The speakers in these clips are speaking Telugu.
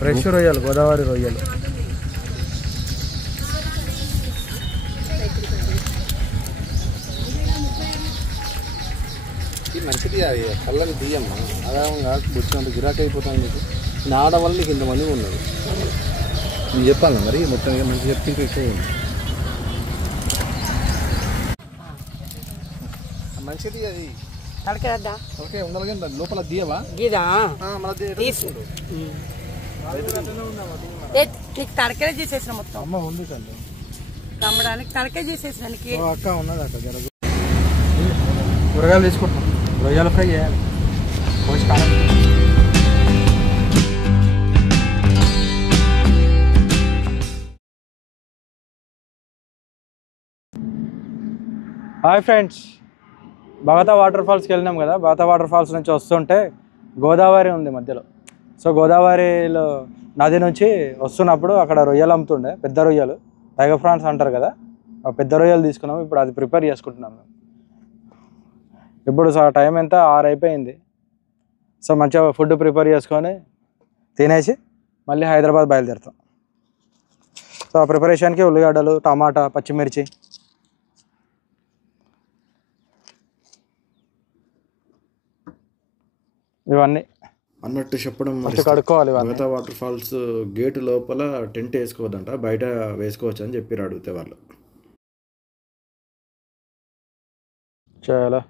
ఫ్రెష్ రొయ్యలు, గోదావరి రొయ్యలు. మంచిది అది కళ్ళకి తీయమ్మా, అదేవిధంగా వచ్చినంత గిరాకీ అయిపోతాను నీకు. నేను ఆడడం వల్ల నీకు ఇంతమంది ఉన్నది. నేను చెప్పాలి మరి మొత్తం మంచి చెప్తే ఎక్కువ ఉంది. మంచిది అది తడకేద్దా ఓకే ఉండాలి కానీ లోపల తీయవా గీదా తీసుకుంటు నీకు తడకే చేసేసిన మొత్తం. అమ్మ ఉంది కండి నమ్మడానికి తడకే చేసేసినానికి అక్క ఉన్నది అక్క జర కూరగాయలు తీసుకుంటాం. రొయ్యల ఫ్రై చేయాలి. కోసి కారం. హాయ్ ఫ్రెండ్స్, భగత వాటర్ ఫాల్స్కి వెళ్ళినాం కదా. భగత వాటర్ ఫాల్స్ నుంచి వస్తుంటే గోదావరి ఉంది మధ్యలో. సో గోదావరిలో నది నుంచి వస్తున్నప్పుడు అక్కడ రొయ్యలు అమ్ముతుండే, పెద్ద రొయ్యలు, టైగర్ ఫ్రాన్స్ అంటారు కదా. ఆ పెద్ద రొయ్యలు తీసుకున్నాం. ఇప్పుడు అది ప్రిపేర్ చేసుకుంటున్నాం. ఇప్పుడు టైం ఎంత 6 అయిపోయింది. సో మంచిగా ఫుడ్ ప్రిపేర్ చేసుకొని తినేసి మళ్ళీ హైదరాబాద్ బయలుదేరుతాం. సో ఆ ప్రిపరేషన్కి ఉల్లిగడ్డలు, టమాటా, పచ్చిమిర్చి, ఇవన్నీ అన్నట్టు చెప్పడం కడుక్కోవాలి. భగత వాటర్ ఫాల్స్ గేటు లోపల టెంట్ వేసుకోవద్దంట, బయట వేసుకోవచ్చు అని చెప్పి అడిగితే వాళ్ళు. చాలా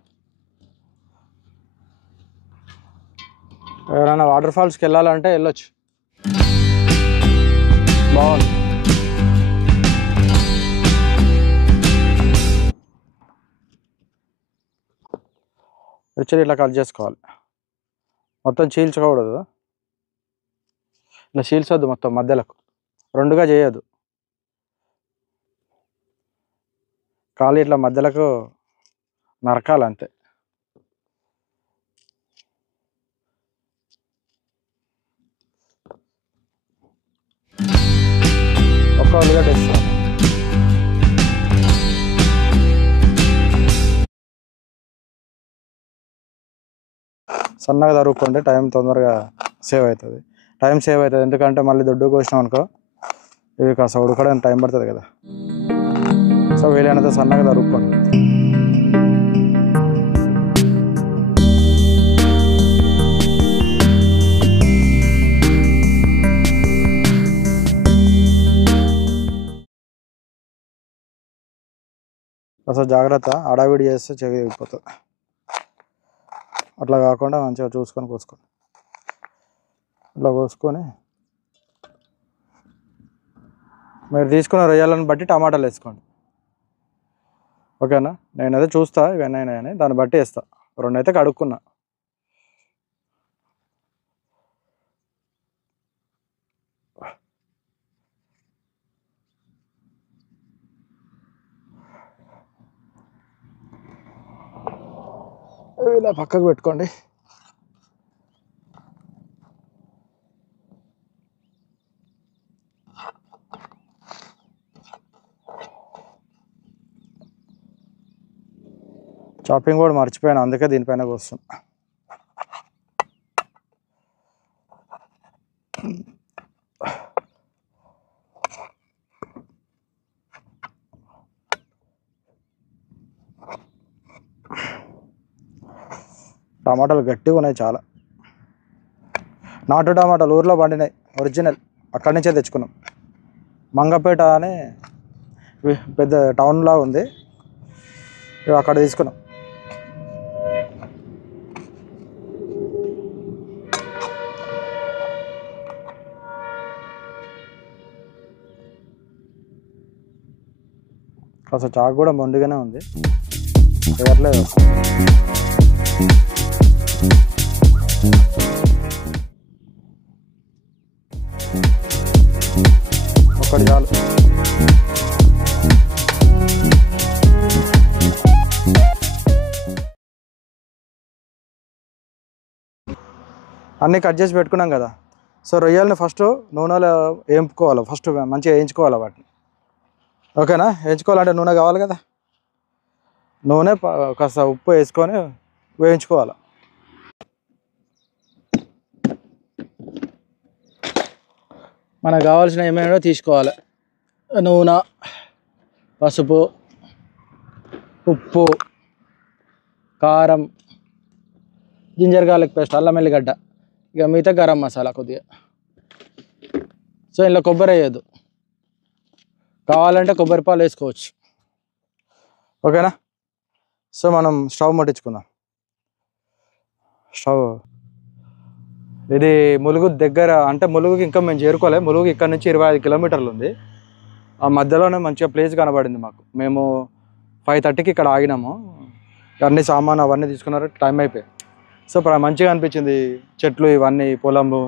ఎవరైనా వాటర్ ఫాల్స్కి వెళ్ళాలంటే వెళ్ళొచ్చు, బాగుంది. మిర్చిని ఇట్లా కట్ చేసుకోవాలి. మొత్తం చీల్చకూడదు, ఇట్లా చీల్చొద్దు. మొత్తం మధ్యలకు రెండుగా చేయొద్దు. ఖాళీ ఇట్లా మధ్యలకు నరకాలి అంతే. ఒక్క ఉల్లిగడ్డ వేస్తాం. సన్నగా తరుక్కోండి, టైం తొందరగా సేవ్ అవుతుంది. ఎందుకంటే మళ్ళీ దొడ్డు కోసినాం అనుకో ఇవి కాస్త ఉడకడానికి టైం పడుతుంది కదా. సో వీలైనంత సన్నగా తరుక్కోండి. అసలు జాగ్రత్త, అడావిడి చేస్తే చెగిపోతుంది. అట్లా కాకుండా మంచిగా చూసుకొని కోసుకోండి. ఇట్లా కోసుకొని మీరు తీసుకున్న రొయ్యలను బట్టి టమాటాలు వేసుకోండి. ఓకేనా? నేను అదే చూస్తా ఇవన్నీ అని, దాన్ని బట్టి వేస్తా. 2 అయితే కడుక్కున్నా. ఇలా పక్కకు పెట్టుకోండి. చాపింగ్ కూడా మర్చిపోయాను, అందుకే దీనిపైన వస్తుంది. టమాటాలు గట్టిగా ఉన్నాయి చాలా. నాటు టమాటాలు ఊర్లో పండినాయి, ఒరిజినల్. అక్కడి నుంచే తెచ్చుకున్నాం. మంగపేట అని పెద్ద టౌన్ లాగా ఉంది, అక్కడ తీసుకున్నాం. అసలు చాకు కూడా మొండిగానే ఉంది, ఎవరలేదు. ఒక్కటి చాలు. అన్నీ కట్ చేసి పెట్టుకున్నాం కదా. సో రొయ్యల్ని ఫస్ట్ నూనెలో వేయించుకోవాలి. ఫస్ట్ మంచిగా వేయించుకోవాలి వాటిని. ఓకేనా? వేయించుకోవాలంటే నూనె కావాలి కదా. నూనె కాస్త ఉప్పు వేసుకొని వేయించుకోవాలి. మనకు కావాల్సిన ఏమైనా తీసుకోవాలి. నూనె, పసుపు, ఉప్పు, కారం, జింజర్ గార్లిక్ పేస్ట్, అల్లం ఎల్లిగడ్డ, ఇక మిగతా గరం మసాలా కొద్దిగా. సో ఇందులో కొబ్బరి వేయద్దు, కావాలంటే కొబ్బరి పాలు వేసుకోవచ్చు. ఓకేనా? సో మనం స్టవ్ ముట్టించుకుందాం. స్టవ్ ఇది ములుగు దగ్గర, అంటే ములుగుకి ఇంకా మేము చేరుకోలేదు. ములుగు ఇక్కడ నుంచి 25 కిలోమీటర్లు ఉంది. ఆ మధ్యలోనే మంచిగా ప్లేస్ కనబడింది మాకు. మేము 5:30కి ఇక్కడ ఆగినాము. అన్ని సామాను అవన్నీ తీసుకున్నారు, టైం అయిపోయి. సో మంచిగా అనిపించింది, చెట్లు ఇవన్నీ, పొలము.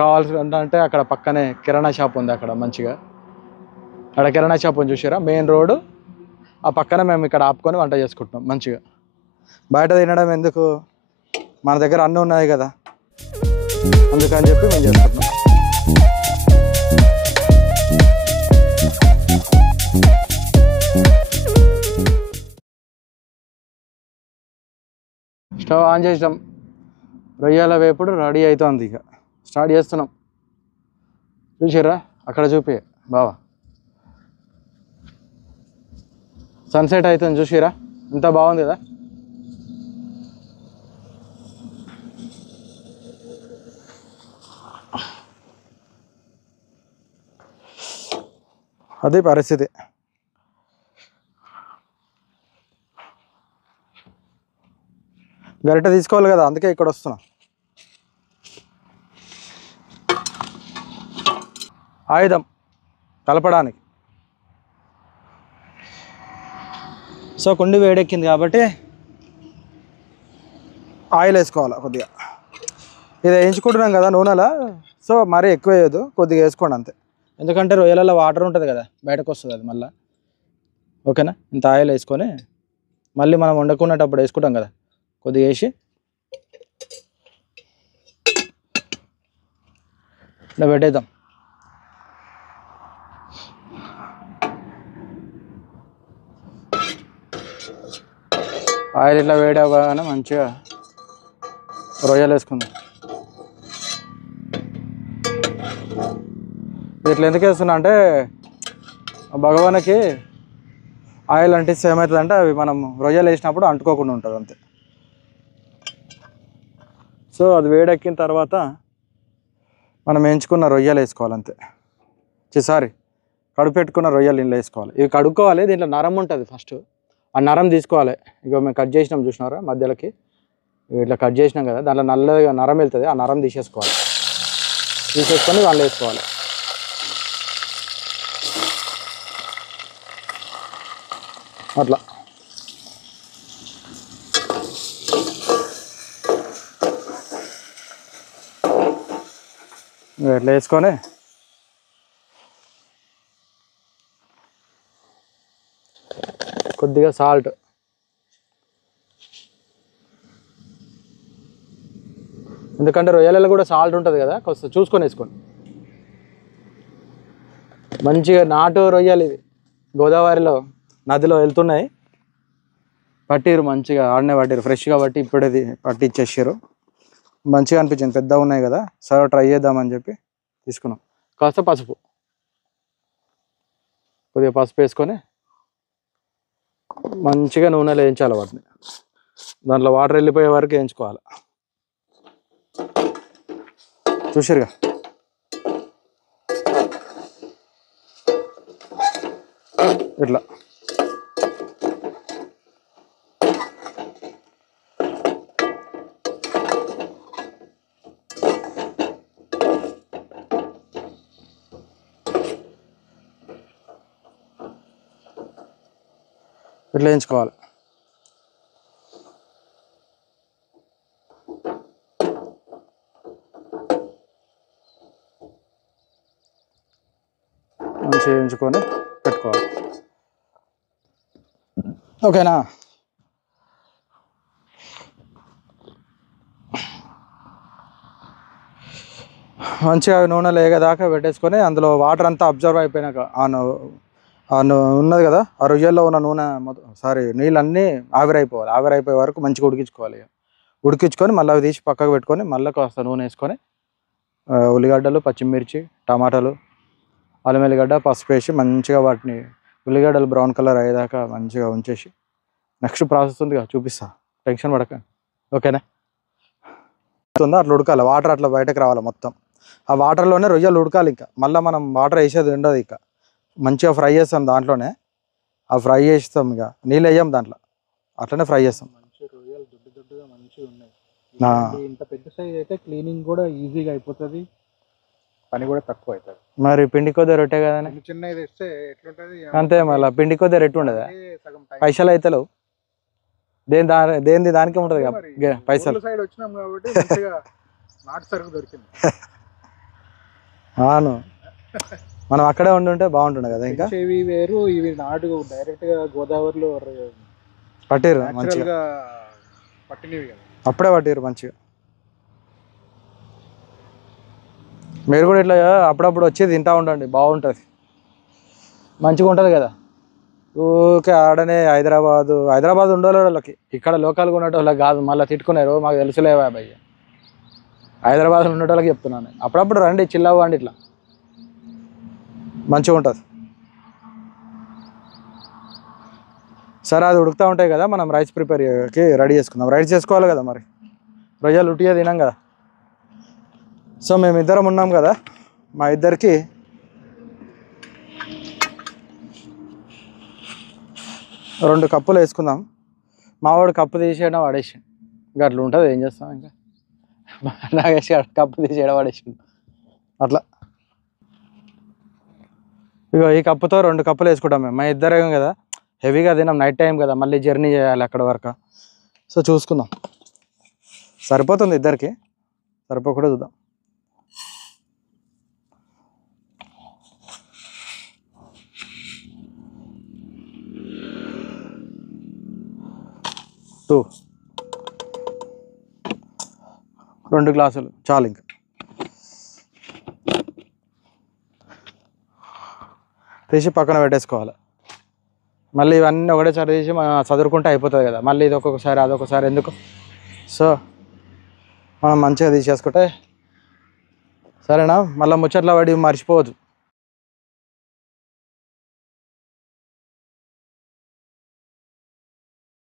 కావాల్సిన అంటే అక్కడ పక్కనే కిరాణా షాప్ ఉంది. అక్కడ మంచిగా అక్కడ కిరాణా షాప్ ఉంది, చూసారా? మెయిన్ రోడ్డు ఆ పక్కన మేము ఇక్కడ ఆపుకొని వంట చేసుకుంటున్నాం మంచిగా. బయట తినడం ఎందుకు, మన దగ్గర అన్నీ ఉన్నాయి కదా, అందుకని చెప్పి మేము చేసుకుంటున్నాం. స్టవ్ ఆన్ చేసాం, రొయ్యల వేపుడు రెడీ అవుతుంది. ఇక స్టార్ట్ చేస్తున్నాం. చూసారా? అక్కడ చూపి బావా, సన్సెట్ అవుతుంది. చూసిరా ఎంత బాగుంది కదా. అదే పరిస్థితి. గరిటె తీసుకోవాలి కదా, అందుకే ఇక్కడ వస్తున్నా. ఆయుధం కలపడానికి. సో కుండి వేడెక్కింది కాబట్టి ఆయిల్ వేసుకోవాలి కొద్దిగా. ఇది వేయించుకుంటున్నాం కదా నూనెలో, సో మరీ ఎక్కువ వేయదు, కొద్దిగా వేసుకోండి అంతే. ఎందుకంటే రొయ్యలలో వాటర్ ఉంటుంది కదా, బయటకు వస్తుంది అది మళ్ళీ. ఓకేనా? ఇంత ఆయిల్ వేసుకొని మళ్ళీ మనం వండుకునేటప్పుడు వేసుకుంటాం కదా, కొద్దిగా వేసి ఇలా పెట్టేద్దాం. ఆయిల్ ఇట్లా వేడి అవ్వగానే మంచిగా రొయ్యలు వేసుకుందాం. ఇట్లా ఎందుకు వేస్తున్నా అంటే, భగవానికి ఆయిల్ అంటిస్తే ఏమవుతుందంటే అవి మనం రొయ్యలు వేసినప్పుడు అంటుకోకుండా ఉంటుంది అంతే. సో అది వేడెక్కిన తర్వాత మనం వేయించుకున్న రొయ్యలు వేసుకోవాలి అంతే. సారీ, కడుపు పెట్టుకున్న రొయ్యలు ఇంట్లో వేసుకోవాలి. ఇవి కడుక్కోవాలి, దీంట్లో నరం ఉంటుంది ఫస్ట్. ఆ నరం తీసుకోవాలి. ఇక మేము కట్ చేసినాం చూసినారా మధ్యలోకి, ఇట్లా కట్ చేసినాం కదా, దాంట్లో నల్లగా నరం వెళ్తుంది. ఆ నరం తీసేసుకోవాలి. తీసేసుకొని వాళ్ళు వేసుకోవాలి. అట్లా ఇట్లా వేసుకొని కొద్దిగా సాల్ట్, ఎందుకంటే రొయ్యలలో కూడా సాల్ట్ ఉంటుంది కదా, కొంచెం చూసుకొని వేసుకోండి. మంచిగా నాటు రొయ్యలు ఇవి, గోదావరిలో నదిలో వెళ్తున్నాయి. పట్టిరు మంచిగా, ఆడనే పట్టిరు, ఫ్రెష్గా పట్టి ఇప్పుడే పట్టి ఇచ్చేసారు. మంచిగా అనిపించింది, పెద్దగా ఉన్నాయి కదా, సరే ట్రై చేద్దామని చెప్పి తీసుకున్నాం. కాస్త పసుపు, కొద్దిగా పసుపు వేసుకొని మంచిగా నూనెలో వేయించాలి వాటిని. దాంట్లో వాటర్ వెళ్ళిపోయే వరకు వేయించుకోవాలి. చూసారుగా ఇట్లా. ఇట్లా వేయించుకోవాలి. మంచిగా వేయించుకొని పెట్టుకోవాలి. ఓకేనా? మంచిగా నూనెలో వేగదాకా పెట్టేసుకొని అందులో వాటర్ అంతా అబ్జర్వ్ అయిపోయినాక ఉన్నది కదా ఆ రొయ్యల్లో ఉన్న నూనె నీళ్ళన్నీ ఆవిరైపోవాలి. ఆవిరైపోయే వరకు మంచిగా ఉడికించుకోవాలి. ఉడికించుకొని మళ్ళీ అవి తీసి పక్కకు పెట్టుకొని మళ్ళీ కాస్త నూనె వేసుకొని ఉల్లిగడ్డలు, పచ్చిమిర్చి, టమాటాలు, అల్లం వెల్లిగడ్డ, పసుపు వేసి మంచిగా వాటిని ఉల్లిగడ్డలు బ్రౌన్ కలర్ అయ్యేదాకా మంచిగా ఉంచేసి నెక్స్ట్ ప్రాసెస్ ఉంది కదా చూపిస్తా, టెన్షన్ పడక. ఓకేనా? ఉందో అట్లా ఉడకాలి, వాటర్ అట్లా బయటకు రావాలి మొత్తం. ఆ వాటర్లోనే రొయ్యలు ఉడకాలి. ఇంకా మళ్ళీ మనం వాటర్ వేసేది ఉండదు. ఇక మంచిగా ఫ్రై చేస్తాం దాంట్లోనే. ఆ ఫ్రై చేస్తాం, ఇక నీళ్ళు వేయం దాంట్లో, అట్లనే ఫ్రై చేస్తాం. మంచి రొయ్యలు దొడ్డుగా మంచిగా ఉన్నాయి. ఇంత పెద్ద సైజ్ అయితే క్లీనింగ్ కూడా ఈజీగా అయిపోతుంది, పని కూడా తక్కువ అవుతుంది. మరి పిండి కొద్ది రొట్టె కదా, చిన్నది తెస్తే ఎట్లుంటుంది అంతే. మళ్ళీ పిండి కొద్ది రెట్టు ఉండదా, పైసలు అయితే లేవు. దేనిది దానికే ఉంటుంది కదా పైసలు. సైడ్ వచ్చినాం కాబట్టి మంచిగా నాటు సరుకు దొరికింది. అవును, మనం అక్కడే ఉండుంటే బాగుంటుండే కదా. ఇంకా ఇవి వేరు, ఇవి నాటు డైరెక్ట్ గా గోదావరిలో పట్టిర్రు మంచిగా, పట్టినవి కదా, అప్పుడే పట్టిర్రు మంచిగా. మీరు కూడా ఇట్లా అప్పుడప్పుడు వచ్చి తింటా ఉండండి, బాగుంటుంది, మంచిగా ఉంటుంది కదా. ఊకే ఆడనే హైదరాబాద్ ఉండేవాళ్ళకి, ఇక్కడ లోకల్గా ఉండేటోళ్ళకి కాదు. మళ్ళీ తిట్టుకున్నారు, మాకు తెలుసులేవా భయ్య. హైదరాబాద్లో ఉండేటోళ్ళకి చెప్తున్నాను, అప్పుడప్పుడు రండి, చిల్లవ్వండి, ఇట్లా మంచిగా ఉంటుంది. సరే, అది ఉడుకుతూ ఉంటాయి కదా, మనం రైస్ ప్రిపేర్కి రెడీ చేసుకుందాం. రైస్ చేసుకోవాలి కదా, మరి రొయ్యలు ఉట్టిగా తినాం కదా. సో మేమిద్దరం ఉన్నాం కదా, మా ఇద్దరికి రెండు కప్పులు వేసుకుందాం. మావాడు కప్పు తీసేయడం వాడేసి, ఇంకా అట్లా ఉంటుంది, ఏం చేస్తాం. ఇంకా నాగేష్ కప్పు తీసేయడం వాడేసి అట్లా. ఇగో ఈ కప్పుతో రెండు కప్పులు వేసుకుంటాం మేము, మా ఇద్దరేం కదా. హెవీగా తినాం, నైట్ టైం కదా, మళ్ళీ జర్నీ చేయాలి అక్కడ వరకు. సో చూసుకుందాం, సరిపోతుంది ఇద్దరికి, సరిపోకుండా చూద్దాం. రెండు గ్లాసులు చాలు. ఇంకా తీసి పక్కన పెట్టేసుకోవాలి. మళ్ళీ ఇవన్నీ ఒకటేసారి తీసి మనం చదువుకుంటే అయిపోతుంది కదా, మళ్ళీ ఇది ఒక్కొక్కసారి అదొకసారి ఎందుకు. సో మనం మంచిగా తీసేసుకుంటే సరేనా. మళ్ళీ ముచ్చట్ల పడి మర్చిపోవద్దు.